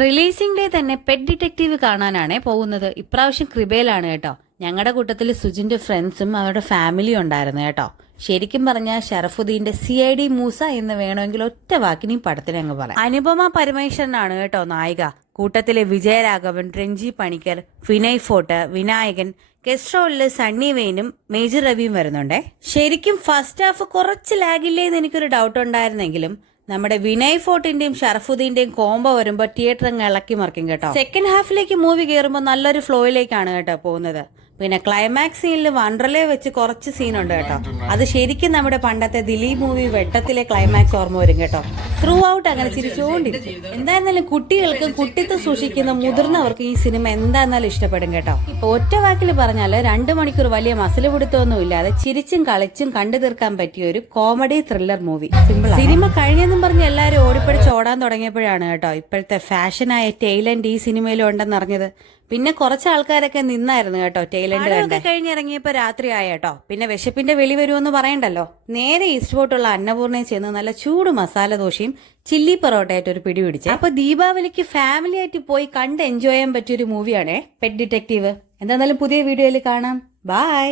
Releasing day തന്നെ pet detective കാണാനാണേ പോകുന്നത്. ഇപ്രാവശ്യം കൃപയിലാണ് കേട്ടോ. ഞങ്ങളുടെ കൂട്ടത്തിൽ സുജിന്റെ ഫ്രണ്ട്സും അവരുടെ ഫാമിലിയും ഉണ്ടായിരുന്നു കേട്ടോ. ശരിക്കും പറഞ്ഞാൽ ഷറഫുദ്ദീന്റെ CID മൂസ എന്ന് വേണമെങ്കിൽ ഒറ്റ വാക്കിനും പടത്തിന് അങ്ങ് പറയാം. അനുപമ പരമേശ്വരനാണ് കേട്ടോ നായിക. കൂട്ടത്തിലെ വിജയരാഘവൻ, രഞ്ജി പണിക്കർ, വിനയ് ഫോർട്ട്, വിനായകൻ, ഗസ്റ്റ് റോളില് സണ്ണി വെയിനും മേജർ രവിയും വരുന്നുണ്ടേ. ശരിക്കും ഫസ്റ്റ് ഹാഫ് കുറച്ച് ലാഗില്ലേന്ന് എനിക്കൊരു ഡൗട്ട് ഉണ്ടായിരുന്നെങ്കിലും നമ്മുടെ വിനയ് ഫോർട്ടിന്റെയും ഷറഫുദ്ദീന്റെയും കോംബോ വരുമ്പോൾ തിയേറ്റർ അങ്ങ് ഇളക്കി മറിക്കും കേട്ടോ. സെക്കൻഡ് ഹാഫിലേക്ക് മൂവി കയറുമ്പോൾ നല്ലൊരു ഫ്ലോയിലേക്കാണ് കേട്ടോ പോകുന്നത്. പിന്നെ ക്ലൈമാക്സ് സീനിൽ വണ്ടർലേ വെച്ച് കുറച്ച് സീനുണ്ട് കേട്ടോ. അത് ശരിക്കും നമ്മുടെ പണ്ടത്തെ ദിലീപ് മൂവി വെട്ടത്തിലെ ക്ലൈമാക്സ് ഓർമ്മ വരും കേട്ടോ. ത്രൂ ഔട്ട് അങ്ങനെ ചിരിച്ചുകൊണ്ടിരിക്കും. എന്തായിരുന്നാലും കുട്ടികൾക്ക് കുട്ടിത്വം സൂക്ഷിക്കുന്ന മുതിർന്നവർക്ക് ഈ സിനിമ എന്തായിരുന്നാലും ഇഷ്ടപ്പെടും കേട്ടോ. ഇപ്പൊ ഒറ്റ വാക്കിൽ പറഞ്ഞാൽ 2 മണിക്കൂർ വലിയ മസിൽ പിടുത്തമൊന്നും ഇല്ലാതെ ചിരിച്ചും കളിച്ചും കണ്ടു തീർക്കാൻ പറ്റിയ ഒരു comedy thriller movie. Simple. Cinema കഴിഞ്ഞെന്നും പറഞ്ഞ് എല്ലാവരും ഓടിപ്പിടിച്ച് ഓടാൻ തുടങ്ങിയപ്പോഴാണ് കേട്ടോ ഇപ്പോഴത്തെ ഫാഷനായ ടൈലന്റ് ഈ സിനിമയിലും ഉണ്ടെന്ന് അറിഞ്ഞത്. പിന്നെ കുറച്ച് ആൾക്കാരൊക്കെ നിന്നായിരുന്നു കേട്ടോ ടൈലന്റ് കഴിഞ്ഞിറങ്ങിയപ്പോ രാത്രിയായ കേട്ടോ. പിന്നെ വിശപ്പിന്റെ വെളി വരുമെന്ന് പറയണ്ടല്ലോ. നേരെ ഈസ്റ്റ് ഫോർട്ടുള്ള അന്നപൂർണയിൽ ചെന്ന് നല്ല ചൂട് മസാല ദോശയും ചില്ലി പൊറോട്ടയായിട്ട് ഒരു പിടി പിടിച്ച്. അപ്പൊ ദീപാവലിക്ക് ഫാമിലി ആയിട്ട് പോയി കണ്ട് എൻജോയ് ചെയ്യാൻ പറ്റിയൊരു മൂവിയാണേ പെറ്റ് ഡിറ്റക്റ്റീവ്. എന്തായാലും പുതിയ വീഡിയോയിൽ കാണാം. ബൈ.